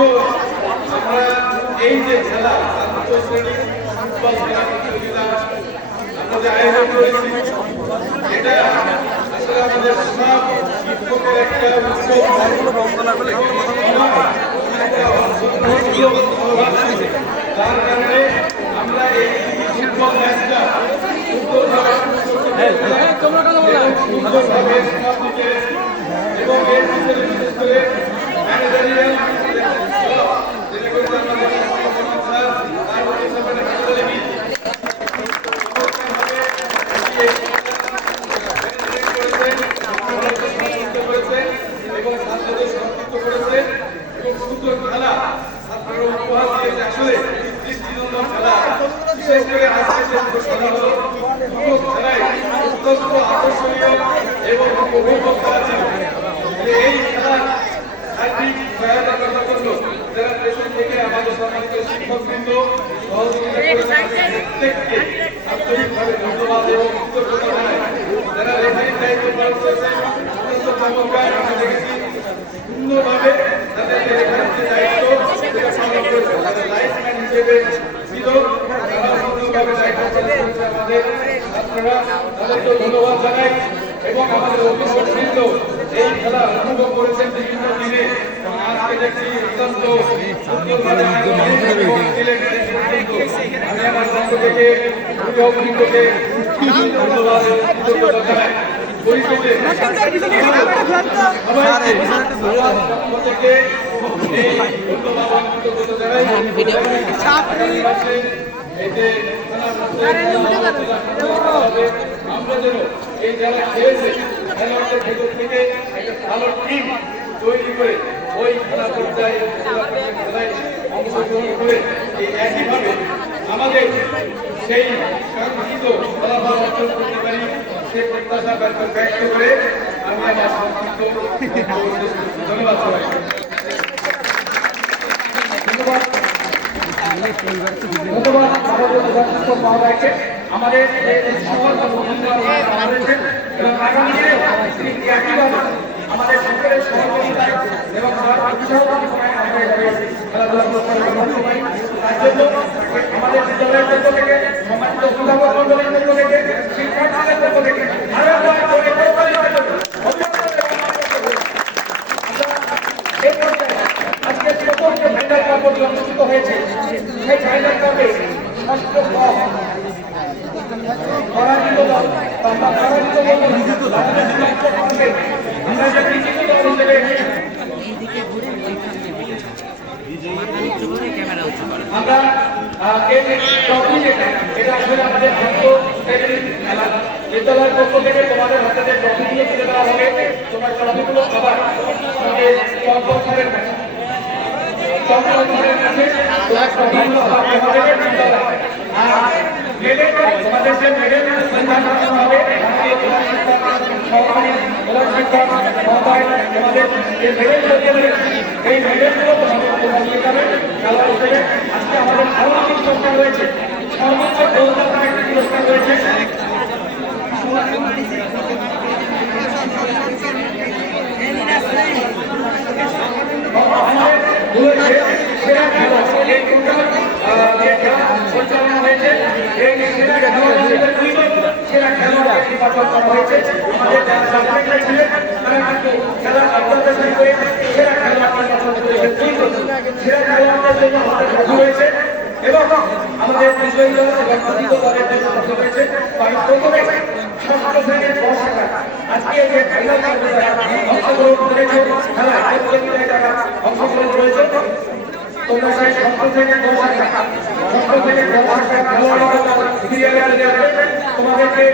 বছর আমরা এই যে খেলা শ্রেণী ফুটবল খেলা প্রতিযোগিতা আমরা যে আয়োজন করেছি, এটা আসলে আমাদের সব শিক্ষকের একটা উৎসব। তার কারণে আমরা এই ফুটবল ম্যাচটা সুন্দরভাবে এবং এর ভিতরে বিশেষ করে ম্যানেজারিয়াল এবং ছাত্রদের সংযুক্ত করেছে এবং সুন্দর খেলা ছাত্ররা উপহার দিয়েছে। আসলে দৃষ্টিনন্দন খেলা, বিশেষ করে আজকে যে খেলা হলো দুটো খেলাই অত্যন্ত আকর্ষণীয় এবং উপভোগ করা ছিল। এই খেলার সার্বিক সহায়তা করার জন্য যারা দেশের থেকে আমাদের সম্মানিত শিক্ষকবৃন্দ সহযোগিতা করেছেন প্রত্যেককে আন্তরিকভাবে ধন্যবাদ এবং কৃতজ্ঞতা জানাই। যারা রেফারির দায়িত্ব পালন করেছেন অত্যন্ত চমৎকার, আমরা দেখেছি সুন্দরভাবে তাদেরকে রেফারির যে দায়িত্ব সেটা পালন করেছে। তাদের লাইফম্যান হিসেবে ছিল, তারা সুন্দরভাবে দায়িত্ব পালন করেছে। আমাদের ছাত্ররা তাদেরকে ধন্যবাদ জানাই এবং আমাদের অভিভাবকবৃন্দ এই খেলা উপভোগ করেছেন বিভিন্ন দিনে। আজকে দেখছি অত্যন্ত সুন্দরভাবে আমি আমার পক্ষ থেকে অভিভাবকবৃন্দকে ধন্যবাদ এবং কৃতজ্ঞতা জানাই। পরিশেষে আমরা যেন এই যারা খেলেছে খেলোয়াড়দের ভেতর থেকে একটা ভালো টিম তৈরি করে ওই খেলা পর্যায়ে খেলায় অংশগ্রহণ করে এই একইভাবে আমাদের সেই কাঙ্ক্ষিত ফলাফল অর্জন করতে পারি সে প্রত্যাশা ব্যক্ত করে আমি আমার সংক্ষিপ্ত ধন্যবাদ সবাই। ধন্যবাদ মহোদয়কে। আমাদের আমাদের সকলের সহযোগিতায় এবং তার জন্য আমাদের বিদ্যালয়ের পক্ষ থেকে, সম্মানিত অভিভাবক মণ্ডলীর পক্ষ থেকে, শিক্ষার্থীদের পক্ষ থেকে আজকে প্রথম যে ফাইনাল কাপ অনুষ্ঠিত হয়েছে সেই ফাইনাল কাপে ষষ্ঠ আমরা এটা আসলে আমাদের বিদ্যালয়ের পক্ষ থেকে তোমাদের হাতে যে ট্রফিগুলো তুলে দেওয়া হবে, তোমার ট্রফিগুলো আবার আমাদের আমাদের যে মেডেল হবে আমাদের যে মেডেল এই মেডেলগুলো নিয়ে যাবে খেলা হিসেবে। আজকে আমাদের আরো একটি পুরস্কার রয়েছে, সর্বোচ্চ কলকাতার একটি পুরস্কার রয়েছে। সেরা খেলা পরিচালনা হয়েছে, এই সেরা সেরা খেলোয়াড় নির্বাচন করা হয়েছে। আমাদের যারা সাবজেক্টরা ছিলেন তারা কিন্তু খেলার অগ্রগতি করে সেরা খেলোয়াড় নির্বাচন করেছেন। সেরা খেলোয়াড়দের জন্য আমাদের রয়েছে এবং আমাদের বিজয়ী দল এবং প্রতিত দলের জন্য রয়েছে। আমি প্রথমে ষষ্ঠ শ্রেণীর বর্ষাকা আজকে যে ফাইনাল অংশগ্রহণ করেছে খেলায় প্রতিযোগিতায় যারা অংশগ্রহণ করেছে, তোমরা সেই ষষ্ঠ শ্রেণীর বর্ষাকা তোমাদেরকে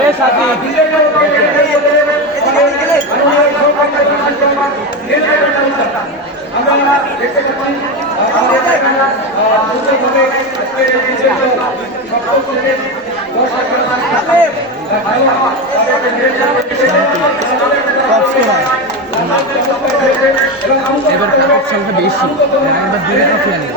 এই জায়গাতে ভিডিও আমাদেরকে নিয়ে এবার কাপড় সংখ্যা বেশি আমরা দূরে ট্রফি আনি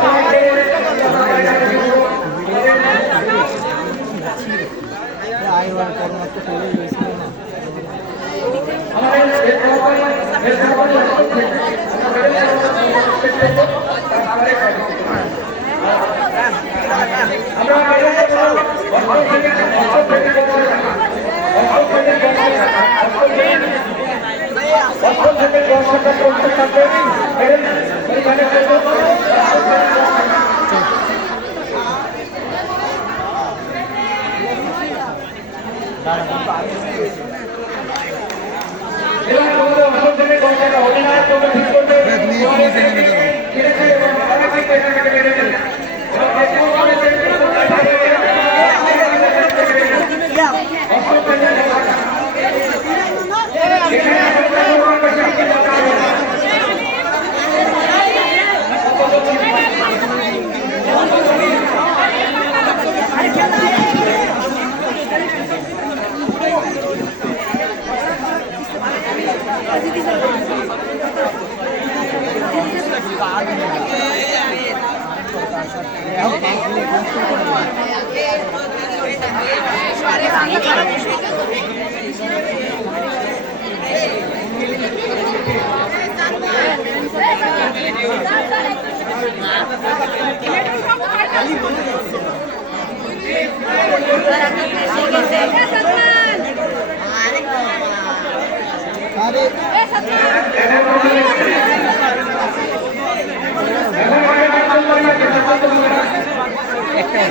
একটা